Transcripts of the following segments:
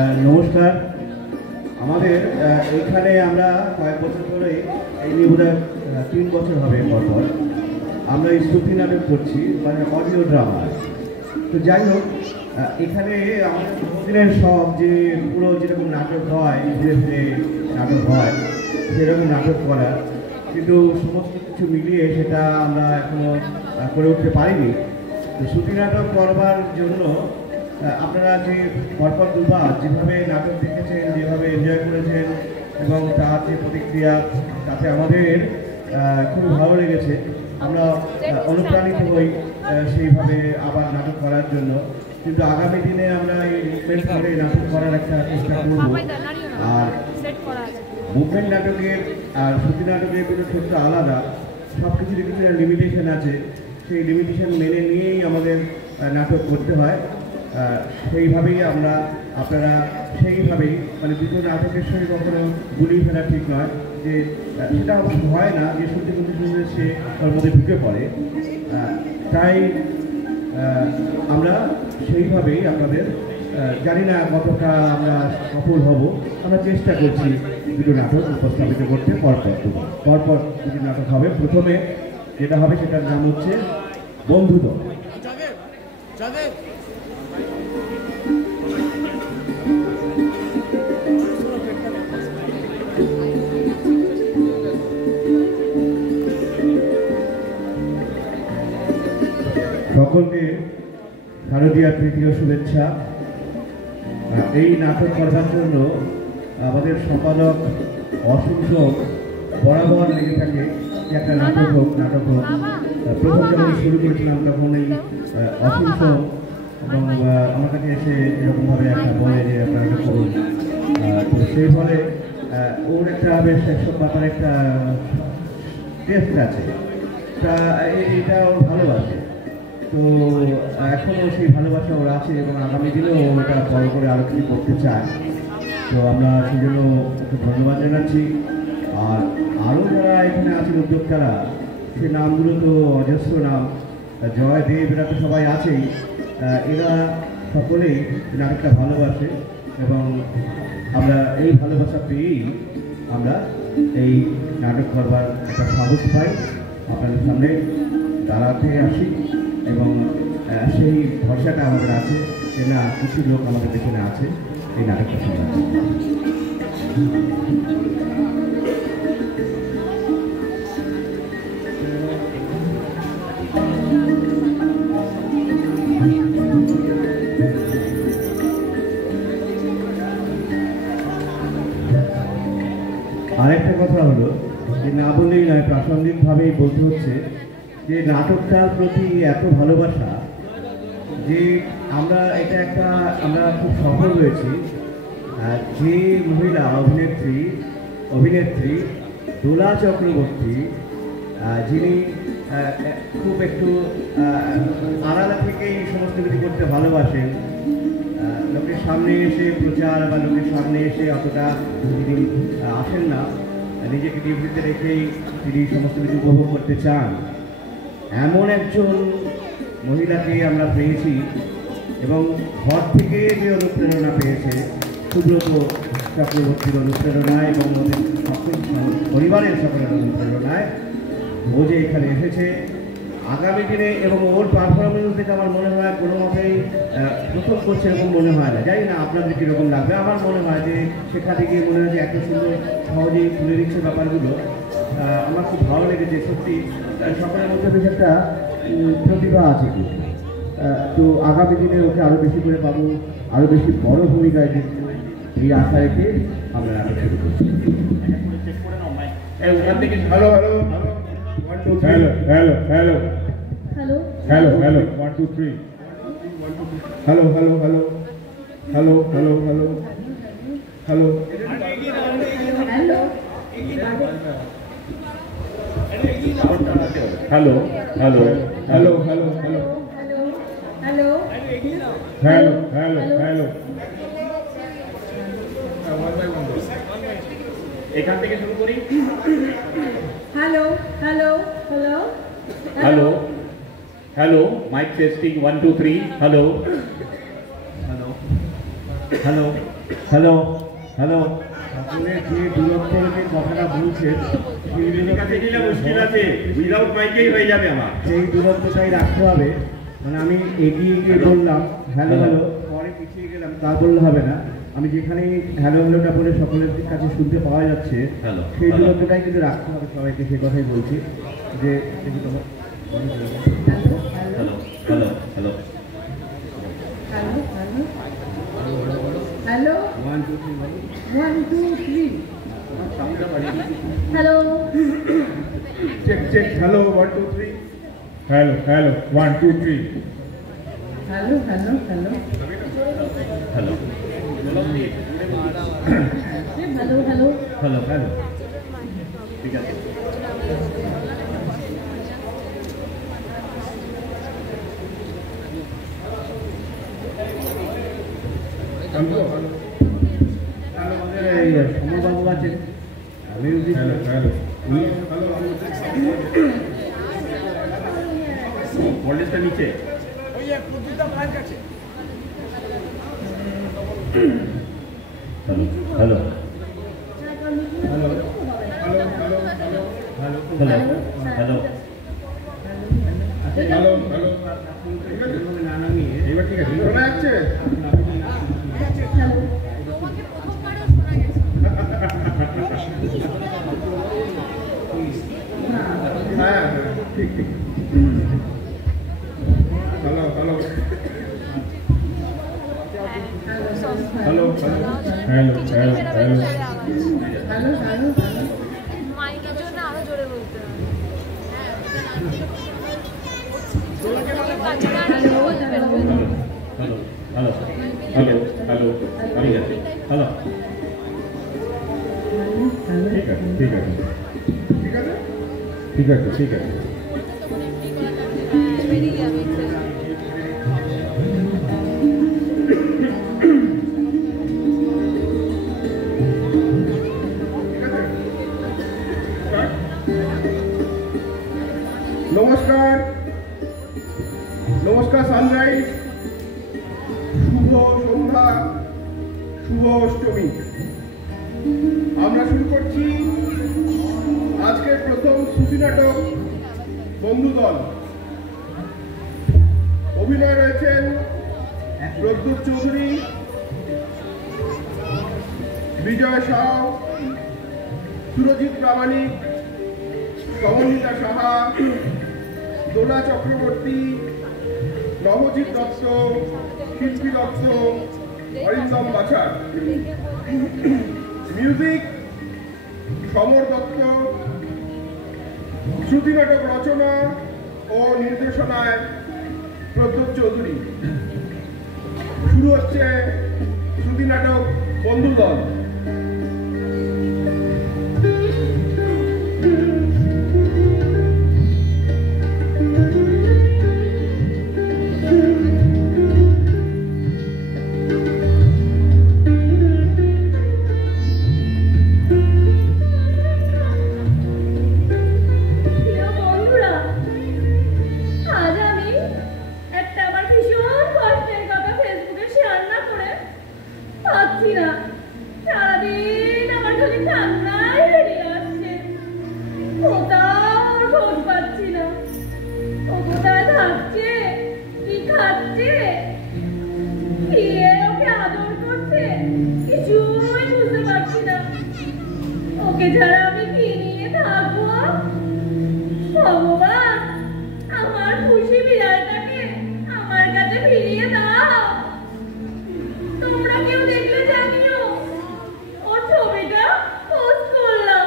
নমস্কার। আমাদের এখানে আমরা কয়েক বছর ধরে এই নিয়ে বোধহয় 3 বছর হবে পরপর আমরা স্তুতি নাটক করছি, মানে অডিও ড্রামা। তো যাই হোক, এখানে আমাদের বহুদিনের সব যে পুরো যেরকম নাটক হয়, ধীরে ধীরে নাটক হয়, সেরকম নাটক করা, কিন্তু সমস্ত কিছু মিলিয়ে সেটা আমরা এখনো করে উঠতে পারিনি। তো শ্রুতি নাটক করবার জন্য আপনারা যে পরপর দুবার যেভাবে নাটক দেখেছেন, যেভাবে এনজয় করেছেন এবং তার যে প্রতিক্রিয়া, তাতে আমাদের খুব ভালো লেগেছে। আমরা অনুপ্রাণিত হই সেইভাবে আবার নাটক করার জন্য। কিন্তু আগামী দিনে আমরা এই মুভমেন্ট করে নাটক করার একটা চেষ্টা করব। আর মুভমেন্ট নাটকের আর শ্রুতি নাটকের কোনো ক্ষেত্রে আলাদা, সব কিছুরই কিছু লিমিটেশন আছে। সেই লিমিটেশন মেনে নিয়েই আমাদের নাটক করতে হয়। সেইভাবেই আপনারা সেইভাবেই, মানে দুটো নাটকের সঙ্গে কখনো গুলিয়ে ফেলা ঠিক নয়, যে সেটা হয় না যে শুনতে শুনতে শুনতে সে তার মধ্যে ঢুকে পড়ে। তাই আমরা সেইভাবেই আপনাদের, জানি না কতটা আমরা সফল হব, আমরা চেষ্টা করছি দুটো নাটক উপস্থাপিত করতে। পরপর দুটো নাটক হবে। প্রথমে যেটা হবে সেটার নাম হচ্ছে বন্ধুদল। সকলকে শারদীয়ার তৃতীয় শুভেচ্ছা। এই নাটক করবার জন্য আমাদের সম্পাদক অসংখ্য বরাবর লেগে থাকে যে একটা নাটক হোক। প্রথম যখন শুরু করেছিলাম তখন এই অসংখ্য এবং আমার কাছে এসে এরকমভাবে একটা বলে যে আপনারা করুন। তো সেই ফলে ওর একটা বেশ সব ব্যাপারে একটা টেস্ট আছে, তা এটা ওর ভালোবাসে। তো এখনও সেই ভালোবাসা ওর আছে এবং আগামী দিনেও ওটা বড় করে আরও কিছু করতে চায়। তো আমরা সেই জন্য একটু ধন্যবাদ জানাচ্ছি। আর আরও যারা এখানে আছেন উদ্যোক্তারা, সে নামগুলো তো অজস্র নাম, জয় দেব, এরা তো সবাই আছেই। এরা সকলেই নাটকটা ভালোবাসে এবং আমরা এই ভালোবাসা পেয়েই আমরা এই নাটক করবার একটা সাহস পাই, আপনাদের সামনে দাঁড়াতে আসি এবং সেই ভরসাটা আমাদের আছে যে না, কিছু লোক আমাদের পেছনে আছে এই নাটকটা শোনার জন্য। আরেকটা কথা হলো যে না বললেই নয়, প্রাসঙ্গিকভাবেই বলতে হচ্ছে যে নাটকটার প্রতি এত ভালোবাসা যে আমরা খুব সফল হয়েছি। যে মহিলা অভিনেত্রী দোলা চক্রবর্তী, যিনি খুব একটু আড়ালা থেকে এই সমস্ত কিছু করতে ভালোবাসেন, লোকের সামনে এসে প্রচার বা লোকের সামনে এসে অতটা তিনি আসেন না, নিজেকে ডিউটিতে রেখেই তিনি সমস্ত কিছু উপভোগ করতে চান, এমন একজন মহিলাকে আমরা পেয়েছি। এবং ঘর থেকে যে অনুপ্রেরণা পেয়েছে সুব্রত চক্রবর্তীর অনুপ্রেরণায় এবং ওদের পরিবারের সকলের অনুপ্রেরণায় ও যে এখানে এসেছে আগামী দিনে, এবং ওর পারফরমেন্স দেখে আমার মনে হয় কোনো মতেই প্রথম করছে এরকম মনে হয় না। জানি না আপনাদের কীরকম লাগবে, আমার মনে হয় যে সেখানে গিয়ে মনে হয় যে এত সুন্দর সহজেই তুলে দিচ্ছে ব্যাপারগুলো। আমার খুব ভালো লেগেছে সত্যি। সকলের মধ্যে বেশ একটা প্রতিভা আছে কিন্তু। তো আগামী দিনে ওকে আরও বেশি করে পাবো, আরও বেশি বড় ভূমিকায় দেখবো, এই আশা রেখে আমরা নাটক শুরু করছি। Hello hello hello hello hello hello hello 1 2 3 hello hello hello hello hello hello hello hello hello hello hello hello hello hello hello hello এখান থেকে শুরু করি। Hello hello hello hello hello mic testing 1 2 3 hello hello hello hello hello আপনাদের যে দূরত্ব রেখে কথাটা বলছেন মুশকিল আছে, উইদাউট মাইকেই হয়ে যাবে আমার। সেই দূরত্বটাই রাখতে হবে। মানে আমি এগিয়ে গিয়ে বললাম হ্যালো হ্যালো, পরে পিছিয়ে গেলাম তা বললে হবে না। আমি যেখানে হ্যালো হ্যালোটা বলে সকলের কাছে শুনতে পাওয়া যাচ্ছে হ্যালো, সেই হ্যালো। দূরত্বটাই কিন্তু রাখতে হবে সবাইকে, সে কথাই বলছি যে দেখি তোমার হ্যালো হ্যালো হ্যালো হ্যালো 1 2 3 বলো। 1 2 3 hello check check hello 1 2 3 hello hello 1 2 3 hello hello hello hello hello hello hello hello ঠিক আছে। আমাদের এই সমরবাবু আছেন, মিউজিক হ্যালো হ্যালো ভোল্টেজটা নিচে। Hello hello hello hello hello আচ্ছা হ্যালো হ্যালো না নামিয়ে এবার ঠিক আছে, শোনা যাচ্ছে? হ্যাঁ ঠিক ঠিক। Hello hello hello hello hello hello মাইকের জন্য আরো জোরে বলতে হবে। হ্যালো হ্যালো হ্যালো হ্যালো ঠিক আছে, হ্যালো ঠিক আছে ঠিক আছে ঠিক আছে ঠিক আছে ঠিক আছে। বেরিয়ে যাবে। নমস্কার নমস্কার সানরাইজ, শুভ সন্ধ্যা, শুভ অষ্টমী। আমরা শুরু করছি আজকের প্রথম শ্রুতি নাটক বন্ধুদল। অভিনয় রয়েছেন প্রদ্যুৎ চৌধুরী, বিজয় সাউ, সুরজিৎ প্রামাণিক, সমন্বিতা সাহা, দোলা চক্রবর্তী, নবজিৎ দত্ত, শিল্পী দত্ত, অরিন্দম বাছার। মিউজিক সমর দত্ত। শ্রুতি নাটক রচনা ও নির্দেশনায় প্রদ্যুৎ চৌধুরী। শুরু হচ্ছে শ্রুতি নাটক বন্ধুদল। প্রিয় বন্ধুরা, আজ আমি একটা আমার ভীষণ কষ্টের কথা ফেসবুকে শেয়ার না করে পাচ্ছি না। সারাদিন আমার খালি কান্নাই বেরিয়ে আসছে, কোথাও ওর খোঁজ পাচ্ছি না। ও কোথায় থাকছে, কি খাচ্ছে, কে ওকে আদর করছে, কিছুই বুঝতে পারছি না। ওকে ছাড়া আমি কি নিয়ে থাকবো? ভগবান, আমার খুশি বিড়ালটাকে আমার কাছে ফিরিয়ে দাও। তোমরা কেউ দেখলে জানিও, ওর ছবিটা পোস্ট করলাম।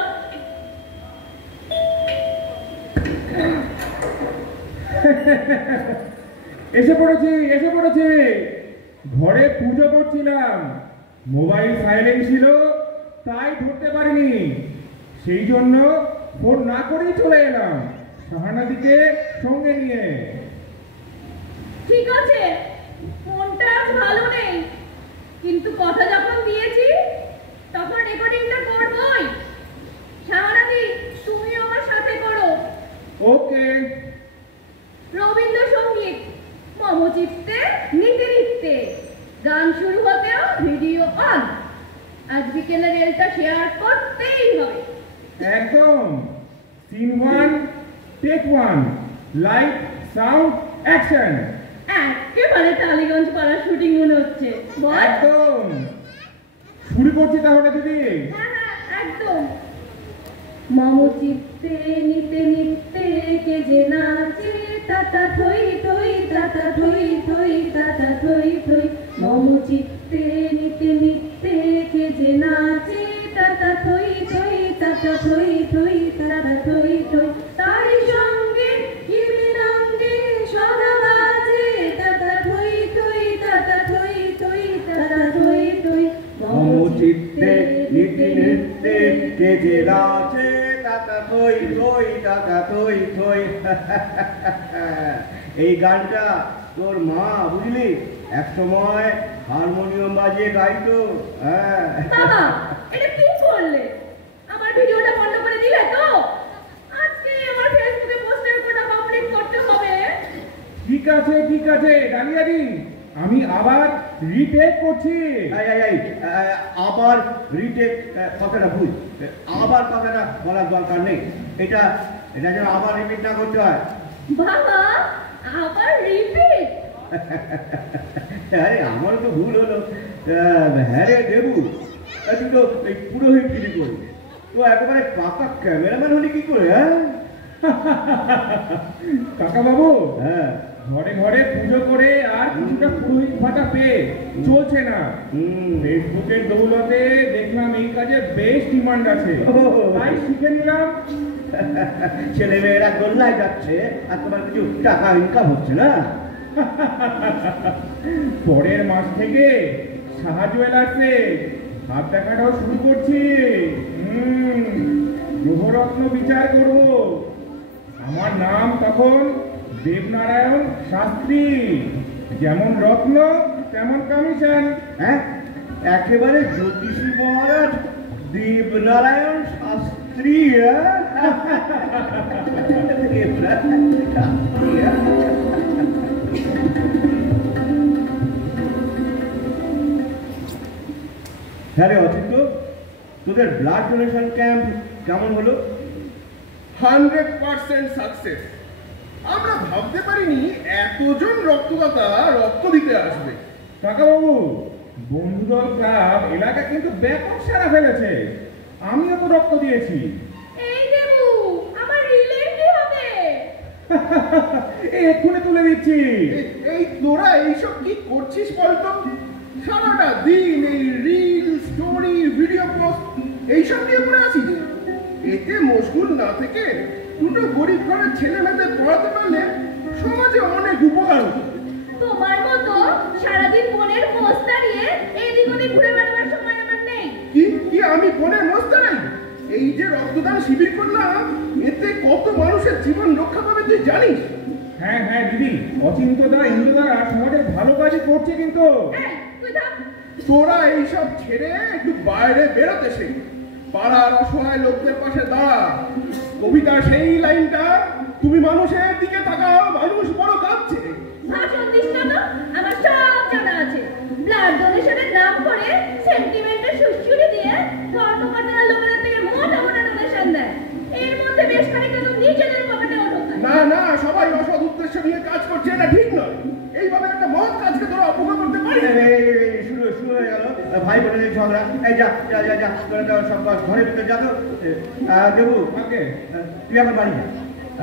এসে পড়েছি এসে পড়েছি। ঘরে পুজো করছিলাম, মোবাইল সাইলেন্ট ছিল, তাই ধরতে পারিনি। সেই জন্য ফোন না করেই চলে এলাম শাহানাদিকে সঙ্গে নিয়ে। ঠিক আছে, মনটা আজ ভালো নেই, কিন্তু কথা যখন দিয়েছি তখন রেকর্ডিংটা করবই। শাহানাদি, তুমি আমার সাথে করো। ওকে। রবীন্দ্রসঙ্গীত, মম চিত্তে নীতি নিত্যে। গান শুরু হতেও ভিডিও অন। আজ বিকেলে রেলটা শেয়ার করতেই হবে। একদম। Scene 1, take 1, light, sound, action. একেবারে টালিগঞ্জ পাড়ার শুটিং মনে হচ্ছে। বল। একদম। শুরু করছি তাহলে দিদি। হ্যাঁ হ্যাঁ একদম। মম চিত্তে নিতে নিতে কে যে নাচে তাতা থই থই তাতা থই থই তাতা থই থই। মম চিত্তে নিতে নিতে কে যে নাচে তাতা থই থই তাতা থই থই তাতা থই থই। তারি সঙ্গে ইমিরঙ্গে সদা বাজে তাতা থই থই তাতা থই থই তাতা থই থই। মম চিত্তে নিতে নিতে কে যে নাচে তাতা থই থই তাতা থই থই। এই গানটা তোর মা বুঝলি এক সময় হারমোনিয়াম বাজিয়ে গাইতো। হ্যাঁ বাবা এটা কি করলে? আমার ভিডিওটা বন্ধ করে দিলে তো? আজকে আমার ফেসবুকে পোস্টার কোটা পাবলিক করতে হবে। ঠিক আছে ডালিয়াদি, আমি আবার রিটেক করছি। আবার রিটেক কথাটা ভুল। আবার কথাটা বলার দরকার নেই। এটা যেন আবার রিপিট না করতে হয়। বাবা আবার রিপিট? আরে আমারও তো ভুল হলো। হ্যাঁ রে দেবু, তুই তো এই পুরোহিত গিরি করবি। তো একেবারে পাকা ক্যামেরাম্যান হলি কি করে? হ্যাঁ কাকা বাবু, হ্যাঁ ঘরে ঘরে পুজো করে আর কিছুটা পুরোহিত ভাতা পেয়ে চলছে না। ফেসবুকের দৌলতে দেখলাম এই কাজে বেশ ডিমান্ড আছে, তাই শিখে নিলাম। ছেলে মেয়েরা গোল্লায় যাচ্ছে আর তোমার কিছু টাকা ইনকাম হচ্ছে না। পরের মাস থেকে সাহা জুয়েলার্সে হাত দেখাটাও শুরু করছি। গ্রহরত্ন বিচার করব। আমার নাম তখন দেবনারায়ণ শাস্ত্রী। যেমন রত্ন তেমন কমিশন। হ্যাঁ একেবারে জ্যোতিষী মহারাজ দেবনারায়ণ শাস্ত্রী। হ্যাঁ রে অচিন্ত, তোদের ব্লাড ডোনেশন ক্যাম্প কেমন হলো? 100% সাকসেস। আমরা ভাবতে পারিনি এতজন রক্তদাতা রক্ত দিতে আসবে। কাকা বাবু, বন্ধুদল ক্লাব এলাকা কিন্তু ব্যাপক সারা ফেলেছে। আমিও তো রক্ত দিয়েছি। এই দেবু আমার রিলের কি হবে? এই এক্ষুনি তুলে দিচ্ছি। এই তোরা এইসব কি করছিস বলতো? সারাটা দিন এই রিল, স্টোরি, ভিডিও পোস্ট এইসব নিয়ে পড়ে আছিস। এতে মশগুল না থেকে দুটো গরিব ঘরের ছেলে মেয়েদের পড়াতে পারলে সমাজে অনেক উপকার হতো। তোমার মতো সারাদিন মনের মোষ দাঁড়িয়ে এদিক ওদিক ঘুরে বেড়াবার সময় আমার নেই। কি আমি ফোনের মস্তা নাই? এই যে রক্তদান শিবির করলাম, এতে কত মানুষের জীবন রক্ষা পাবে তুই জানিস? হ্যাঁ দিদি, অচিন্তদা ইন্দুদারা সমাজের ভালো কাজই করছে কিন্তু। এই তুই থাক। তোরা এইসব ছেড়ে একটু বাইরে বেরোতে শেখ। পাড়ার অসহায় লোকদের পাশে দাঁড়া। কবিতার সেই লাইনটা, তুমি মানুষের দিকে তাকাও, মানুষ বড় কাঁদছে। ভাষণ দিস না তো, আমার সব জানা আছে। ব্লাড ডোনেশনের নাম করে সেন্টিমেন্টের সুশ্রুতি দিয়ে কর্মকর্তারা লোকেদের থেকে মোটা মোটা ডোনেশন দেয়। এর মধ্যে বেশ খানিকটা তো নিজেদের পকেটেও ঢোকায়। না সবাই অসৎ উদ্দেশ্য নিয়ে কাজ করছে, এটা ঠিক নয়। এইভাবে একটা মহৎ কাজকে তোরা অপমান করতে পারিস। শুরু হয়ে গেল ভাই বোনের ঝগড়া। এই যা তোরা সব ঘরের ভিতরে যা তো। দেবু ওকে, তুই এখন বাড়ি যা।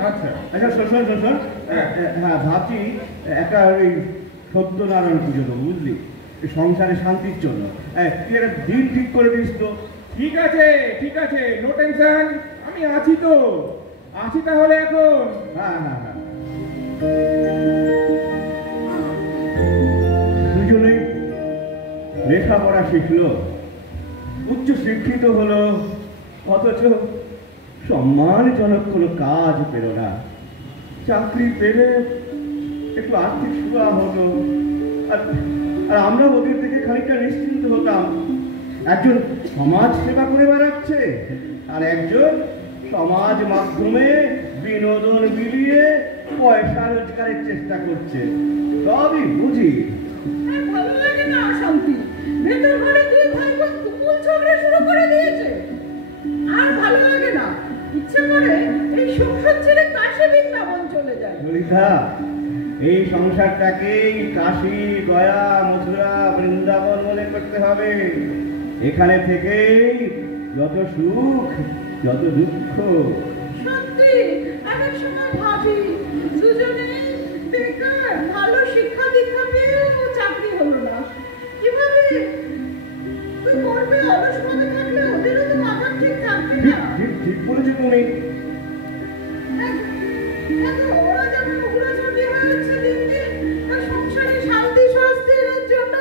আচ্ছা শোন। হ্যাঁ ভাবছি একটা ওই সত্যনারায়ণ পুজো দেবো, বুঝলি, সংসারে শান্তির জন্য। তুই একটা দিন ঠিক করে দিস তো। ঠিক আছে, নো টেনশন, আমি আছি তো। আসি তাহলে এখন। হ্যাঁ দুজনেই লেখাপড়া শিখলো, উচ্চ শিক্ষিত হলো, অথচ সম্মানজনক কোনো কাজ পেল না। চাকরি পেলে একটু আর্থিক সুবিধা হতো, আর আমরা ওদের থেকে খানিকটা নিশ্চিন্ত হতাম। একজন সমাজ সেবা করে বেড়াচ্ছে, আর একজন সমাজ মাধ্যমে বিনোদন বিলিয়ে পয়সা রোজগারের চেষ্টা করছে। সবই বুঝি। ভালো লাগে না অশান্তি। ভেতর ঘরে দুই ভাই বোন তুমুল ঝগড়া শুরু করে দিয়েছে। আর ভালো লাগে না, ইচ্ছে করে এই সংসার ছেড়ে কাশী বৃন্দাবন চলে যায়। ললিতা, এই সংসারটাকেই কাশী, গয়া, মথুরা, বৃন্দাবন মনে করতে হবে। এখানে থেকেই যত সুখ, যত দুঃখ। সত্যি এক এক সময় ভাবি দুজনে বেকার, ভালো শিক্ষা দীক্ষা পেয়েও চাকরি হলো না, কিভাবে তুই করবে? অলস ভাবে থাকলে ওদেরও তো আবার ঠিক থাকবে ঠিক না। ঠিক ঠিক বলেছো তুমি। ওরা যেমন উগ্রচণ্ডী হয়ে যাচ্ছে দিন দিন, আর সংসারে শান্তি স্বস্তির জন্য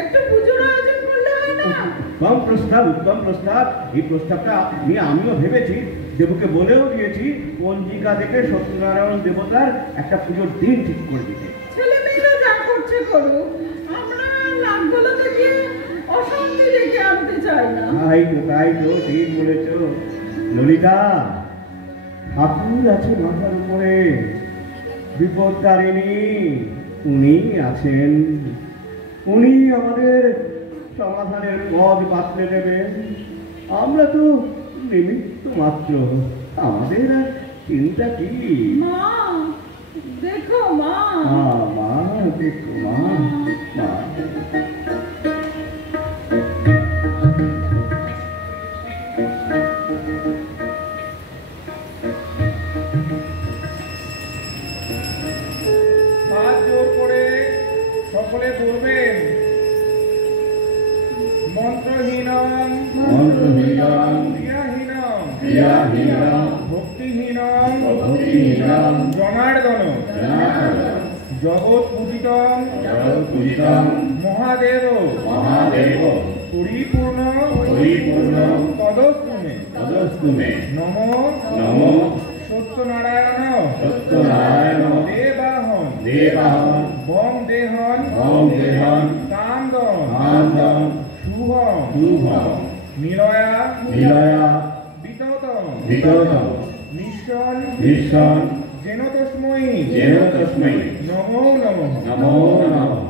একটু পুজোর আয়োজন করলে হয় না? উত্তম প্রস্তাব, উত্তম প্রস্তাব। এই প্রস্তাবটা নিয়ে আমিও ভেবেছি, দেবকে বলেও দিয়েছি পঞ্জিকা থেকে সত্যনারায়ণ দেবতার একটা পুজোর দিন ঠিক করে দিতে। ছেলে মেয়েরা যা করছে করুক, আমরা নাক গলাতে গিয়ে অশান্তি ডেকে আনতে চাই না। তাই তো ঠিক বলেছ ললিতা। ঠাকুর আছে মাথার উপরে, বিপদতারিণী উনি আছেন। উনি আমাদের সমাধানের পথ বাতলে দেবেন। আমরা তো নিমিত্ত মাত্র, আমাদের আর চিন্তা কি? মা দেখো, মা মা দেখো, মা মা। হাত জোর করে সকলে বলবেন, মন্ত্রহীনম মন্ত্রহীনম ক্রিয়াহীনম ক্রিয়াহীনম ভক্তিহীনম ভক্তিহীনম জনার্দন জগৎ পূজিতম জগৎপূজিতম মহাদেব মহাদেব পরিপূর্ণ পরিপূর্ণ পদস্তুমে তদস্তু মে। নমো নমো সত্যনারায়ণ সত্যনারায়ণ দেবাহন দেবাহং বং দেহন ওম দেহং কান্দন আনন্দং শুভম শুভং নিলয়া নিলয়া বিততম বিততম নিঃসন ঈশ্বর যেন তস্মৈ যেন তস্मै নমো নমঃ। নমো নমঃ।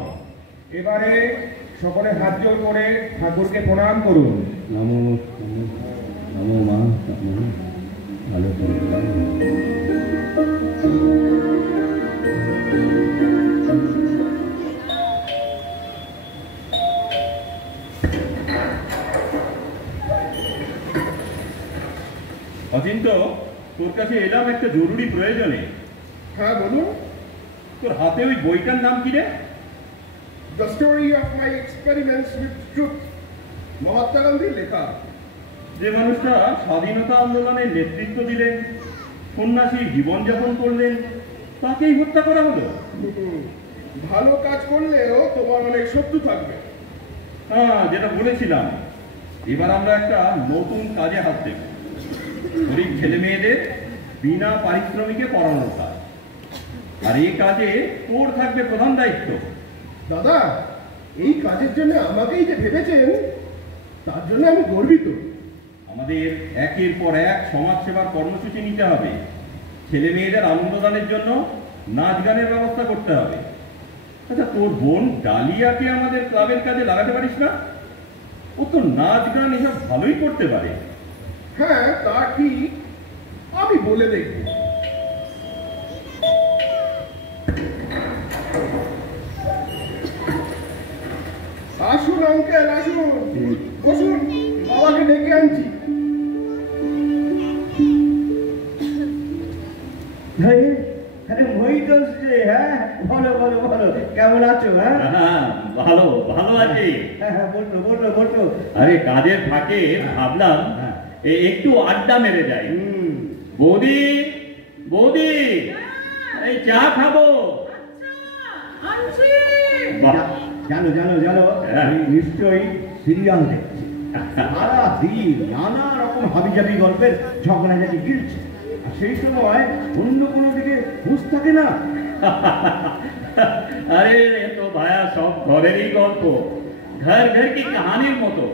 এবারে সকলে হাত জোর করে ঠাকুরকে প্রণাম করুন। নমো নমো নমো মা নমো। ভালো করে অচিন্ত, তোর কাছে এলাম একটা জরুরি প্রয়োজনে। হ্যাঁ বলুন। তোর হাতে ওই বইটার নাম কি রে? The story of my experiments with truth, Mahatma গান্ধীর লেখা। যে মানুষটা স্বাধীনতা আন্দোলনের নেতৃত্ব দিলেন, সন্ন্যাসী জীবনযাপন করলেন, তাকেই হত্যা করা হলো। ভালো কাজ করলেও তোমার অনেক শত্রু থাকবে। হ্যাঁ, যেটা বলেছিলাম, এবার আমরা একটা নতুন কাজে হাত দেব। গরিব ছেলে মেয়েদের বিনা পারিশ্রমিকে পড়ানোর কাজ। আর এই কাজে তোর থাকবে প্রধান দায়িত্ব। দাদা, এই কাজের জন্য আমাকেই যে ভেবেছেন, তার জন্য আমি গর্বিত। আমাদের একের পর এক সমাজসেবার কর্মসূচি নিতে হবে। ছেলে মেয়েদের আনন্দদানের জন্য নাচ গানের ব্যবস্থা করতে হবে। আচ্ছা, তোর বোন ডালিয়াকে আমাদের ক্লাবের কাজে লাগাতে পারিস না? ও তো নাচ গান এসব ভালোই করতে পারে। হ্যাঁ, তা ঠিক, আমি বলে দেখব। আসুন আঙ্কেল, আসুন, বসুন, বাবাকে ডেকে আনছি। আরে মহিতোষ যে, হ্যাঁ বলো বলো বলো, কেমন আছো? হ্যাঁ হ্যাঁ, ভালো ভালো আছি। হ্যাঁ বলতো বলতো বলতো। আরে কাজের ফাঁকে ভাবলাম হ্যাঁ। একটু আড্ডা মেরে যাই। হুম। বৌদি, বৌদি, এই চা খাবো। আনছি। বাহ, জানো জানো জানো, হ্যাঁ। আমি নিশ্চয়ই সিরিয়াল দেখছি। সারা দিন নানা রকম হাবিজাবি গল্পের ঝগড়াঝাটি গিলছে, আর সেই সময় অন্য কোনো দিকে হুঁশ থাকে না। আরে এ তো ভায়া সব ঘরেরই গল্প, ঘর ঘর কি কাহানির মতো।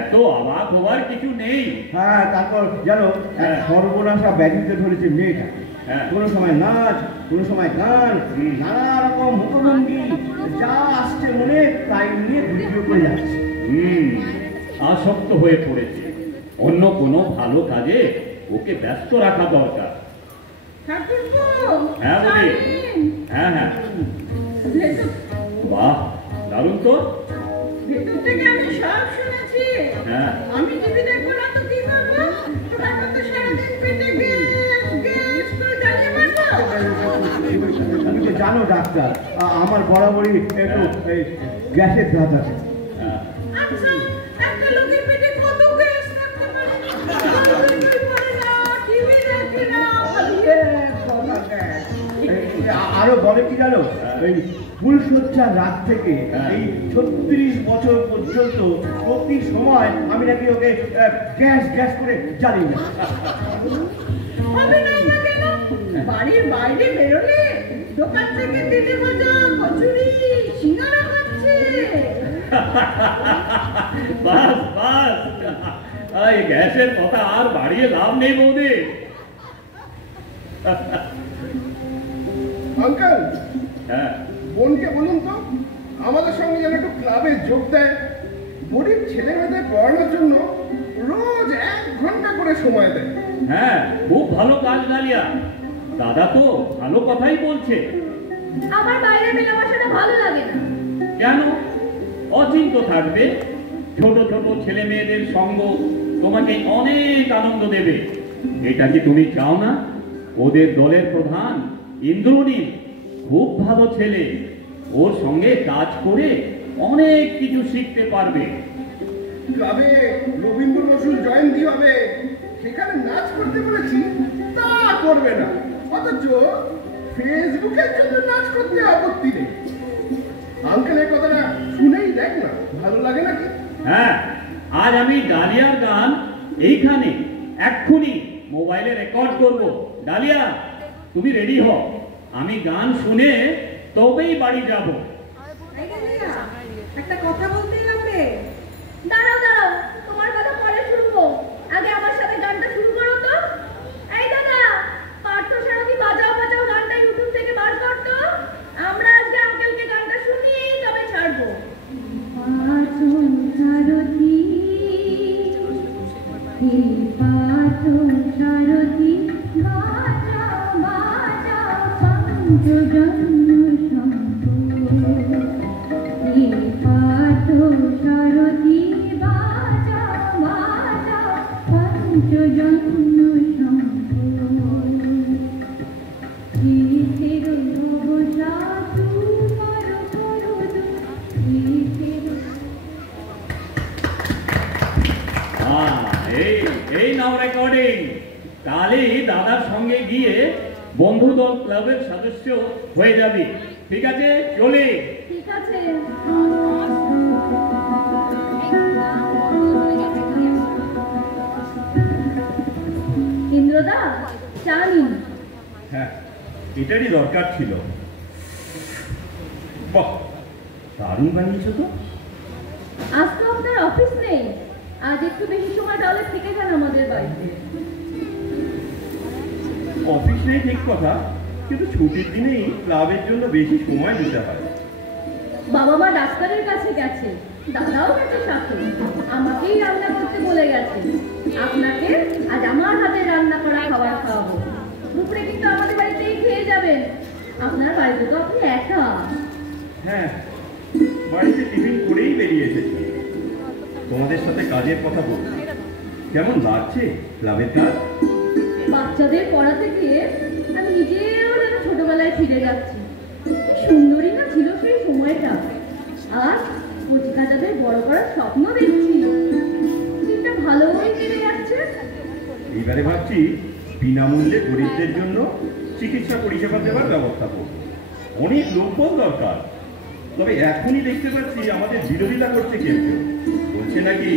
এত অবাক হওয়ার কিছু নেই। হ্যাঁ, তারপর জানো, এক হ্যাঁ। সর্বনাশা ব্যাধিতে ধরেছে মেয়েটা। হ্যাঁ। কোনো সময় নাচ, কোনো সময় গান, নানা রকম মুখভঙ্গি, যা আসছে মনে তাই নিয়ে ভিডিও করে যাচ্ছে। আসক্ত হয়ে পড়েছে। অন্য কোনো ভালো কাজে ওকে ব্যস্ত রাখা দরকার। ঠাকুরপো, হ্যাঁ বলি। জানেন, হ্যাঁ হ্যাঁ, ভেতর বাহ, দারুণ তো। ভেতর থেকে আমি সব শুনেছি। হ্যাঁ। আমি টিভি দেখবো না তো কি করবো? তারপর তো সারাদিন পেটে গ্যাস গ্যাস করে জ্বালিয়ে মারবো। তুমি তো জানো ডাক্তার, আমার বরাবরই একটু এই গ্যাসের ধাত আছে। হ্যাঁ। আচ্ছা, একটা লোকের পেটে কত গ্যাস থাকতে পারে? বই পড়ে না, টিভি দেখে না, খালি কত গ্যাস। আরো বলে কি জানো, এই ফুলসজ্জার রাত থেকে হ্যাঁ। এই 36 বছর পর্যন্ত প্রতি সময় আমি নাকি ওকে গ্যাস গ্যাস করে জ্বালিয়ে যাই। হবে না বা কেন? বাড়ির বাইরে বেরোলে দোকান থেকে তেলে ভাজা কচুরি সিঙ্গারা খাচ্ছে। বাস বাস, এই গ্যাসের কথা আর বাড়িয়ে লাভ নেই বৌদি। আঙ্কেল, হ্যাঁ। বোনকে বলুন তো আমাদের সঙ্গে যেন একটু ক্লাবে যোগ দেয়। গরিব ছেলে মেয়েদের পড়ানোর জন্য রোজ 1 ঘন্টা করে সময় দেয়। হ্যাঁ, খুব ভালো কাজ ডালিয়া। দাদা তো ভালো কথাই বলছে। আমার বাইরে মেলামেশাটা ভালো লাগে না। কেন? অচিন্ত থাকবে। ছোট ছোট ছেলে মেয়েদের সঙ্গ তোমাকে অনেক আনন্দ দেবে। এটা কি তুমি চাও না? ওদের দলের প্রধান ইন্দ্রনীল খুব ভালো ছেলে। ওর সঙ্গে কাজ করে অনেক কিছু শিখতে পারবে। ক্লাবে রবীন্দ্র নজরুল জয়ন্তী হবে, সেখানে নাচ করতে বলেছি, তা করবে না। অথচ ফেসবুকের জন্য নাচ করতে আপত্তি নেই। আঙ্কেলের কথাটা শুনেই দেখ না, ভালো লাগে নাকি? হ্যাঁ, আজ আমি ডালিয়ার গান এইখানে এক্ষুনি মোবাইলে রেকর্ড করব। ডালিয়া, তুমি রেডি হও। আমি গান শুনে তবেই বাড়ি যাব। একটা কথা বলতেই হবে। দাঁড়াও দাঁড়াও, তোমার কথা পরে শুনবো, আগে আমার সাথে গানটা শুরু করো তো। এই দাদা, পার্থ সারথি বাজাও বাজাও গানটা ইউটিউব থেকে বার কর তো। আমরা আজকে আঙ্কেলকে গানটা শুনিয়েই তবে ছাড়বো। পার্থ সারথি, হে পার্থ সারথি, বাজাও বাজাও পঞ্চজন্ম শঙ্খ। হে পার্থ সারথি, বাজাও বাজাও পঞ্চজন্ম শঙ্খ। গীতের ভবসা তুমার করুদ, গীতের এই নাও রেকর্ডিং। কালই দাদার সঙ্গে গিয়ে বন্ধু দল ক্লাবের সদস্য হয়ে যাবি। ঠিক আছে, চলে। ঠিক আছে। ইন্দ্রদা, চা নিন। হ্যাঁ, এটারই দরকার ছিল। বাহ, দারুণ বানিয়েছো তো। আজ তো আপনার অফিস নেই, আজ একটু বেশি সময় তাহলে থেকে যান আমাদের বাড়িতে। অফিস নেই ঠিক কথা, কিন্তু ছুটির দিনেই ক্লাবের জন্য বেশি সময় দিতে হয়। বাবা মা ডাক্তারের কাছে গেছে, দাদাও গেছে সাথে। আমাকেই রান্না করতে বলে গেছে। আপনাকে আজ আমার হাতে রান্না করা খাবার খাওয়াবো। দুপুরে কিন্তু আমাদের বাড়িতেই খেয়ে যাবেন। আপনার বাড়িতে তো আপনি একা। হ্যাঁ, বাড়িতে টিফিন করেই বেরিয়ে এসেছি। তোমাদের সাথে কাজের কথা বলছি। কেমন লাগছে ক্লাবের কাজ? বাচ্চাদের পড়াতে গিয়ে আমি নিজেও যেন ছোটবেলায় ফিরে যাচ্ছি। কি সুন্দরী না ছিল সেই সময়টা। আজ কচিকাচাদের বড় করার স্বপ্ন দেখছি। দিনটা ভালোই কেটে যাচ্ছে। এইবারে ভাবছি বিনামূল্যে গরিবদের জন্য চিকিৎসা পরিষেবা দেওয়ার ব্যবস্থা করব। অনেক লোকবল দরকার। তবে এখনই দেখতে পাচ্ছি আমাদের বিরোধিতা করছে কেউ কেউ। বলছে নাকি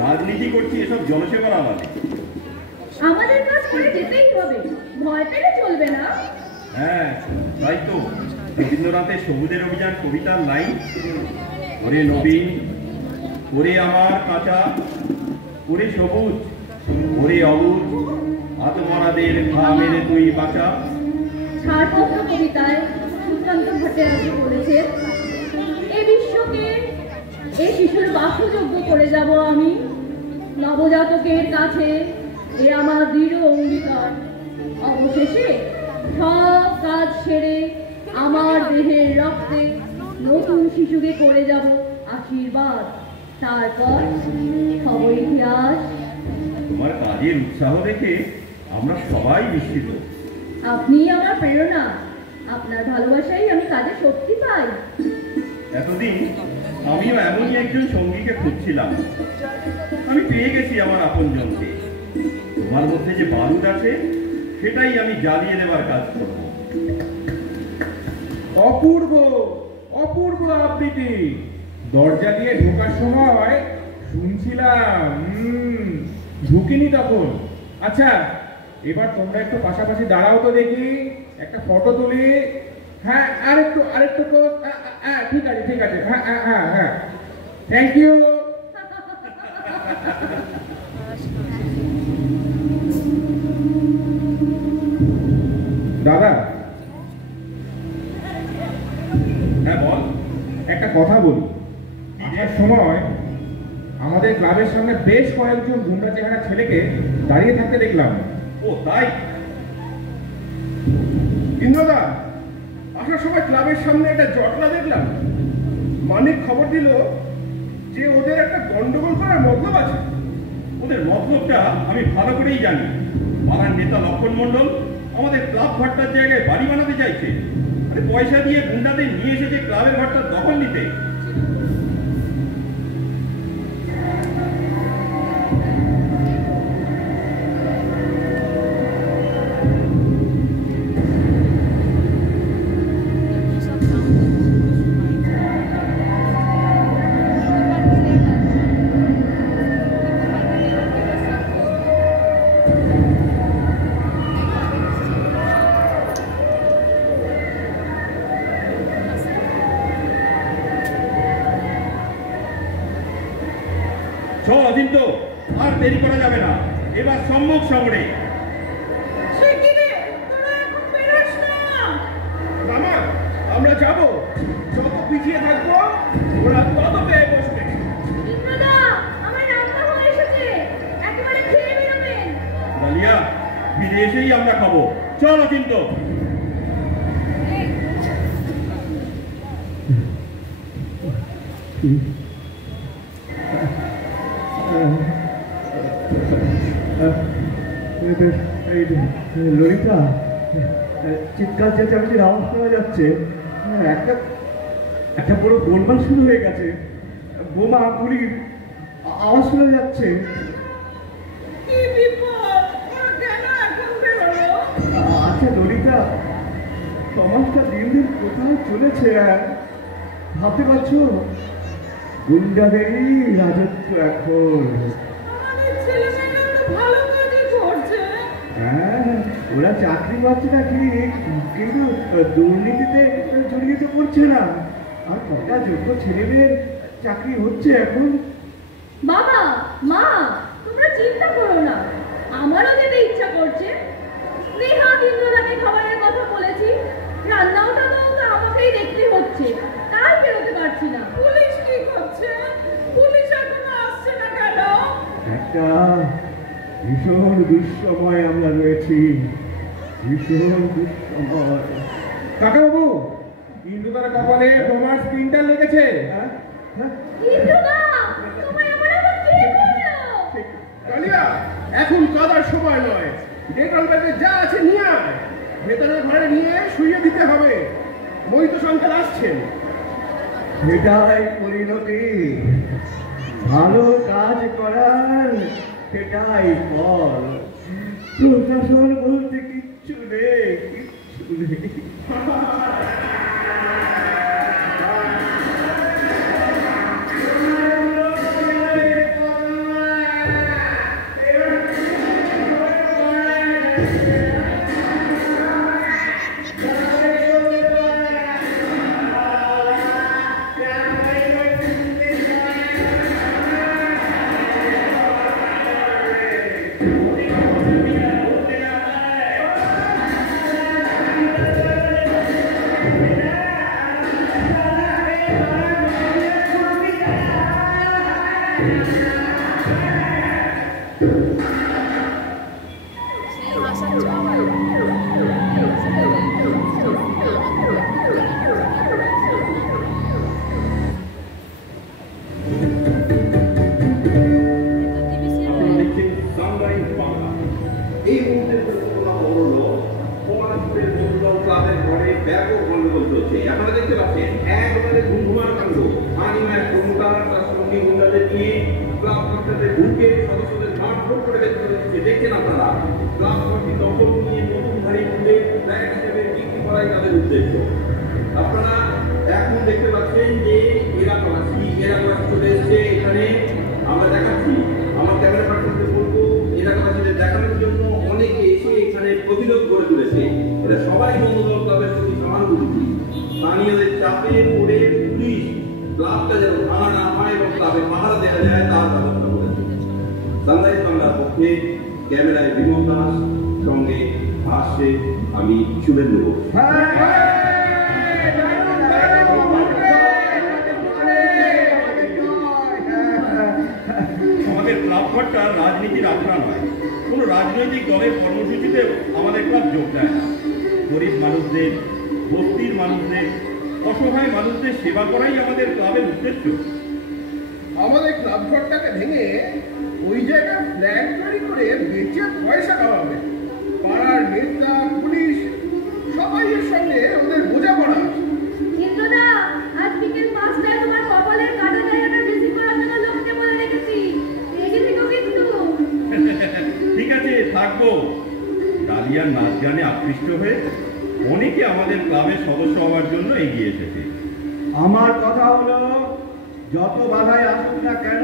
রাজনীতি করছি এসব জনসেবার আমাদের। আমাদের কাজ করে যেতেই হবে, ভয় পেলে চলবে না। হ্যাঁ, তাই তো। রবীন্দ্রনাথের সবুজের অভিযান কবিতার লাইন, ওরে নবীন, ওরে আমার কাঁচা, ওরে সবুজ, ওরে অবুজ, আত্মরাদের ঘা মেরে তুই বাঁচা। ছাড়পত্র কবিতায় সুকান্ত ভট্টাচার্য বলেছেন, এ বিশ্বকে এ শিশুর বাসযোগ্য করে যাব আমি, নবজাতকের কাছে এ আমার দৃঢ় অঙ্গীকার। অবশেষে সব কাজ সেরে আমার দেহের রক্তে নতুন শিশুকে করে যাব আশীর্বাদ। তারপর খবর ইতিহাস। তোমার কাজের উৎসাহ দেখে আমরা সবাই বিস্মিত। আপনি আমার প্রেরণা, আপনার ভালোবাসাই আমি কাজে শক্তি পাই। এতদিন আমিও এমনই একজন সঙ্গীকে খুঁজছিলাম। আমি পেয়ে গেছি আমার আপনজনকে। তোমার মধ্যে যে বারুদ আছে সেটাই আমি জ্বালিয়ে দেবার কাজ করব। অপূর্ব অপূর্ব আবৃত্তি। দরজা দিয়ে ঢোকার সময় শুনছিলাম, ঢুকিনি তখন। আচ্ছা, এবার তোমরা একটু পাশাপাশি দাঁড়াও তো দেখি, একটা ফটো তুলি। হ্যাঁ, আরেকটু তো, ঠিক আছে ঠিক আছে, হ্যাঁ হ্যাঁ হ্যাঁ হ্যাঁ, থ্যাংক ইউ। দাদা, হ্যাঁ বল। একটা কথা বলি। আসার সময় আমাদের ক্লাবের সামনে বেশ কয়েকজন গুন্ডা চেহারা ছেলেকে দাঁড়িয়ে থাকতে দেখলাম। ও তাই? ইন্দ্রদা, আসার সময় ক্লাবের সামনে একটা জটলা দেখলাম। মানিক খবর দিল যে ওদের একটা গন্ডগোল করার মতলব আছে। ওদের মতলবটা আমি ভালো করেই জানি। পাড়ার নেতা লক্ষণ মণ্ডল আমাদের ক্লাব ঘরটার জায়গায় বাড়ি বানাতে চাইছে। আরে পয়সা দিয়ে গুন্ডাদের নিয়ে এসেছে ক্লাবের ঘরটার দখল নিতে। চল অচিন্ত, আর দেরি করা যাবে না, এবার সম্মুখ সমরে। সে কি রে, তোরা এখন বেরোস না। মামা, আমরা যাব। যত পিছিয়ে থাকবো ওরা তত পেয়ে বসবে। ইন্দ্রদা, আমার রান্না হয়ে এসেছে, একেবারে খেয়ে বেরোবেন। ডালিয়া, ফিরে এসেই আমরা খাবো। চল অচিন্ত। ললিতা, চিৎকার চেঁচামেচির আওয়াজ শোনা যাচ্ছে। একটা একটা বড় গোলমাল শুরু হয়ে গেছে। বোমা গুলির আওয়াজ শোনা যাচ্ছে। কি বিপদ, ওরা কেন এখন বেরোলো? আচ্ছা ললিতা, সমাজটা দিন দিন কোথায় চলেছে ভাবতে পারছো? গুন্ডাদেরই রাজত্ব এখন। আমাদের ছেলেমেয়েরা তো ভালো কাজই করছে। হ্যাঁ, ওরা চাকরি পাচ্ছে না ঠিক, কিন্তু দুর্নীতিতে জড়িয়ে তো পড়ছে না। আর কটা যোগ্য ছেলে মেয়ের চাকরি হচ্ছে এখন। বাবা, মা, তোমরা চিন্তা করো না, আমারও যেতে ইচ্ছা করছে। স্নেহা ইন্দ্রদাকে খাবারের কথা বলেছি, রান্নাওটা তো আমাকেই দেখতে হচ্ছে, তাই বেরোতে পারছি না। পুলিশ কি করছে? পুলিশ এখনো আসছে না কেন? একটা ভীষণ দুঃসময় আমরা রয়েছি, ভীষণ দুঃসময়। কাকাবাবু, ইন্দুদার কপালে তোমার স্ক্রিনটা লেগেছে। হ্যাঁ? হ্যাঁ? ইন্দ্রদা, তোমায় আমার আবার কে করলো? কালিয়া, এখন কাদার সময় নয়। ডেটল ব্যাগে যা আছে নিয়ে আয়। ভেতরের ঘরে নিয়ে শুইয়ে দিতে হবে। মহিত সন্তান আসছেন। সেটাই পরিণতি, ভালো কাজ করার সেটাই ফল। প্রশাসন বলতে কিচ্ছু নেই, কিচ্ছু নেই। ব্যাপক গন্ডগোল চলছে। আপনারা দেখতে পাচ্ছেন একবারে ধুমধুমার কাণ্ড। আনিমায় প্রমোটার তার সঙ্গী গুন্ডাদের নিয়ে ক্লাব ঘরটাতে ঢুকে সদস্যদের মারধর করে দেখছেন আপনারা। ক্লাব ঘরটি দখল নিয়ে নতুন ভারী খুলে ফ্ল্যাট হিসেবে বিক্রি করাই তাদের উদ্দেশ্য। আপনারা এখন দেখতে পাচ্ছেন যে এলাকাবাসী চলে এসছে এখানে। আমরা দেখাচ্ছি, আমার ক্যামেরা পার্সনদের বলবো এলাকাবাসীদের দেখানোর জন্য অনেকে এসে এখানে প্রতিরোধ করে তুলেছে। এরা সবাই বন্ধুদল ক্লাবের প্রতি সহানুভূতি। স্থানীয়দের চাপে পড়ে পুলিশ ক্লাবটা যেন ভাঙা না হয় এবং ক্লাবে পাহারা দেওয়া যায় তার ব্যবস্থা করেছে। সানরাইজ বাংলার পক্ষে ক্যামেরায় বিমল দাস, সঙ্গে ভাষ্যে আমি শুভেন্দু ঘোষ। আমাদের ক্লাব ঘরটা রাজনীতির আখড়া নয়, কোনো রাজনৈতিক দলের কর্মসূচিতে আমাদের ক্লাব যোগ দেয় না। গরিব মানুষদের, বস্তির মানুষদের, অসহায় মানুষদের সেবা করাই আমাদের ক্লাবের উদ্দেশ্য। আমাদের ক্লাব ঘরটাকে ভেঙে ওই জায়গায় ফ্ল্যাট তৈরি করে বেচে পয়সা কামাবে। পাড়ার নেতা, পুলিশ সবাই এর সঙ্গে ওদের বোঝাপড়া আছে। ইন্দ্রদা, আজ বিকেল 5টায় তোমার কপালের কাটা জায়গাটা বেশি করার জন্য লোককে বলে রেখেছি। রেখে থেকো কিন্তু। ঠিক আছে, থাকবো। ডালিয়ার নাচ গানে আকৃষ্ট হয়ে অনেকে আমাদের ক্লাবের সদস্য হওয়ার জন্য এগিয়ে এসেছে। আমার কথা হলো, যত বাধাই আসুক না কেন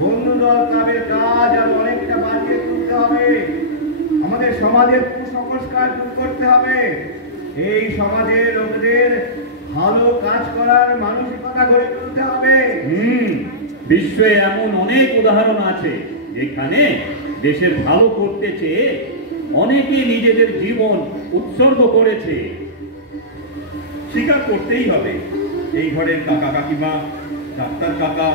বন্ধুদল ক্লাবের কাজ আরো অনেকটা বাড়িয়ে তুলতে হবে। আমাদের সমাজের কুসংস্কার দূর করতে হবে। এই সমাজের লোকদের ভালো কাজ করার মানসিকতা গড়ে তুলতে হবে। বিশ্বে এমন অনেক উদাহরণ আছে যেখানে দেশের ভালো করতে চেয়ে অনেকে নিজেদের জীবন উৎসর্গ করেছে। স্বীকার করতেই হবে, এই ঘরের কাকা কাকিমা, ডাক্তার কাকা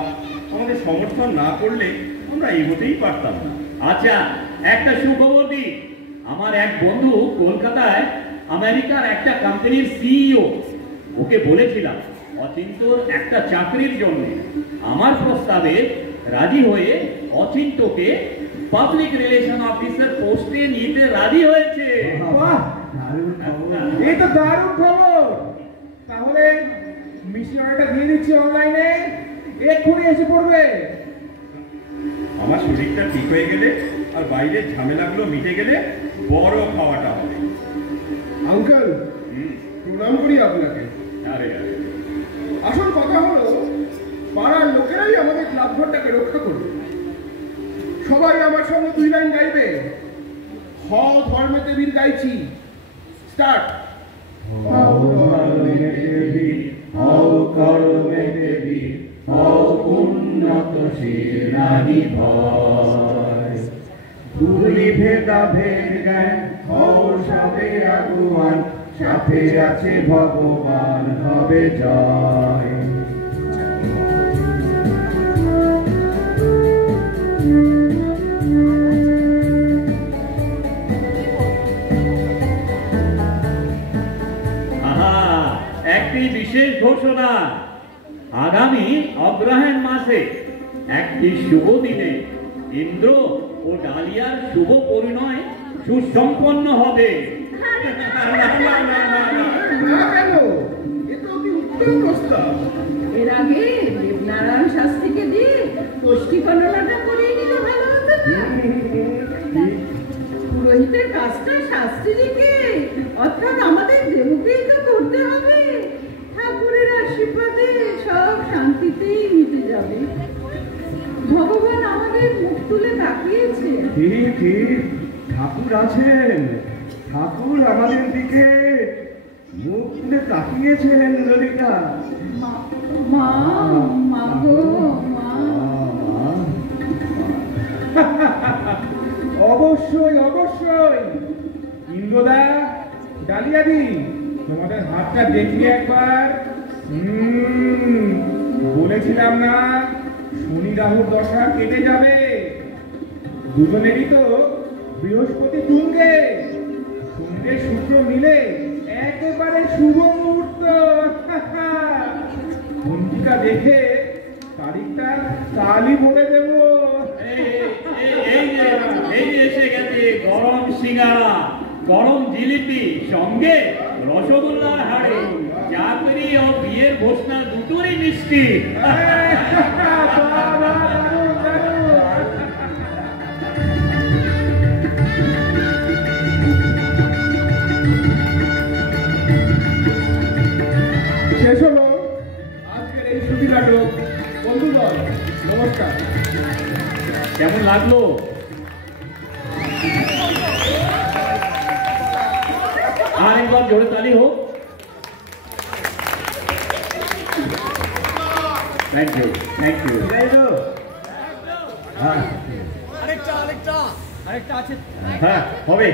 আমাদের সমর্থন না করলে আমরা এগোতেই পারতাম না। আচ্ছা, একটা সুখবর দিই। আমার এক বন্ধু কলকাতায় আমেরিকার একটা কোম্পানির সিইও। ওকে বলেছিলাম অচিন্তর একটা চাকরির জন্য। আমার প্রস্তাবে রাজি হয়ে অচিন্তকে পাবলিক রিলেশন অফিসার পোস্টে নিতে রাজি হয়েছে। বাহ, এই তো দারুণ খবর। তাহলে মিশন অর্ডারটা দিয়ে দিচ্ছি অনলাইনে, এক্ষুনি এসে পড়বে। আমার শরীরটা ঠিক হয়ে গেলে আর বাইরের ঝামেলাগুলো মিটে গেলে বড় খাওয়াটা হবে। আঙ্কেল, প্রণাম করি আপনাকে। আরে আরে, আসল কথা হলো, পাড়ার লোকেরাই আমাদের ক্লাব ঘরটাকে রক্ষা করবে। সবাই আমার সঙ্গে 2 লাইন গাইবে। হ ধর্মেতে বীর গাইছি। স্টার্ট। হও ধর্মেতে বীর, হও কর্মেতে বীর, হও উন্নত সেনানি ভয়। ভুলি ভেদাভেদ জ্ঞান, হও সাথে আগুয়ান, সাথে আছে ভগবান, হবে জয়। একটি বিশেষ ঘোষণা। আগামী অগ্রহায়ণ মাসে একটি শুভ দিনে ইন্দ্র ও ডালিয়ার শুভ পরিণয় সুসম্পন্ন হবে। না কেন, এ তো অতি উত্তম প্রস্তাব। এর আগে দেবনারায়ণ শাস্ত্রীকে দিয়ে গোষ্ঠী গণনাটা করিয়ে নিলে ভালো হতো না? পুরোহিতের কাজটা শাস্ত্রীজিকে, অর্থাৎ আমাদের দেবকেই তো করতে হবে। ঠাকুরের আশীর্বাদে সব শান্তিতেই মিটে যাবে। ভগবান আমাদের মুখ তুলে তাকিয়েছে। ঠিক ঠিক, ঠাকুর আছেন। ঠাকুর আমাদের দিকে মুখ তুলে তাকিয়েছেন। ললিতা, মা, মা গো, মা। অবশ্যই অবশ্যই। ইন্দ্রদা, ডালিয়াদি, তোমাদের হাতটা দেখি একবার। বলেছিলাম না শনি রাহুর দশা কেটে যাবে। দুজনেরই তো বৃহস্পতি তুঙ্গে, সঙ্গে শুক্র মিলে একেবারে শুভ মুহূর্ত। ঘন্টিটা দেখে তারিখটা কালই বলে দেবো। এই যে এসে গেছে গরম সিঙ্গারা, গরম জিলিপি, সঙ্গে রসগোল্লার হাড়ে চাকরি ও বিয়ের ঘোষণা দুটোরই মিষ্টি। শেষ হলো আজকের এই শ্রুতি নাটক। বন্ধুগণ নমস্কার। কেমন লাগলো? আর একবার জোরে তালি হোক। Thank you, thank you. তাই তো? হ্যাঁ হ্যাঁ, হবে।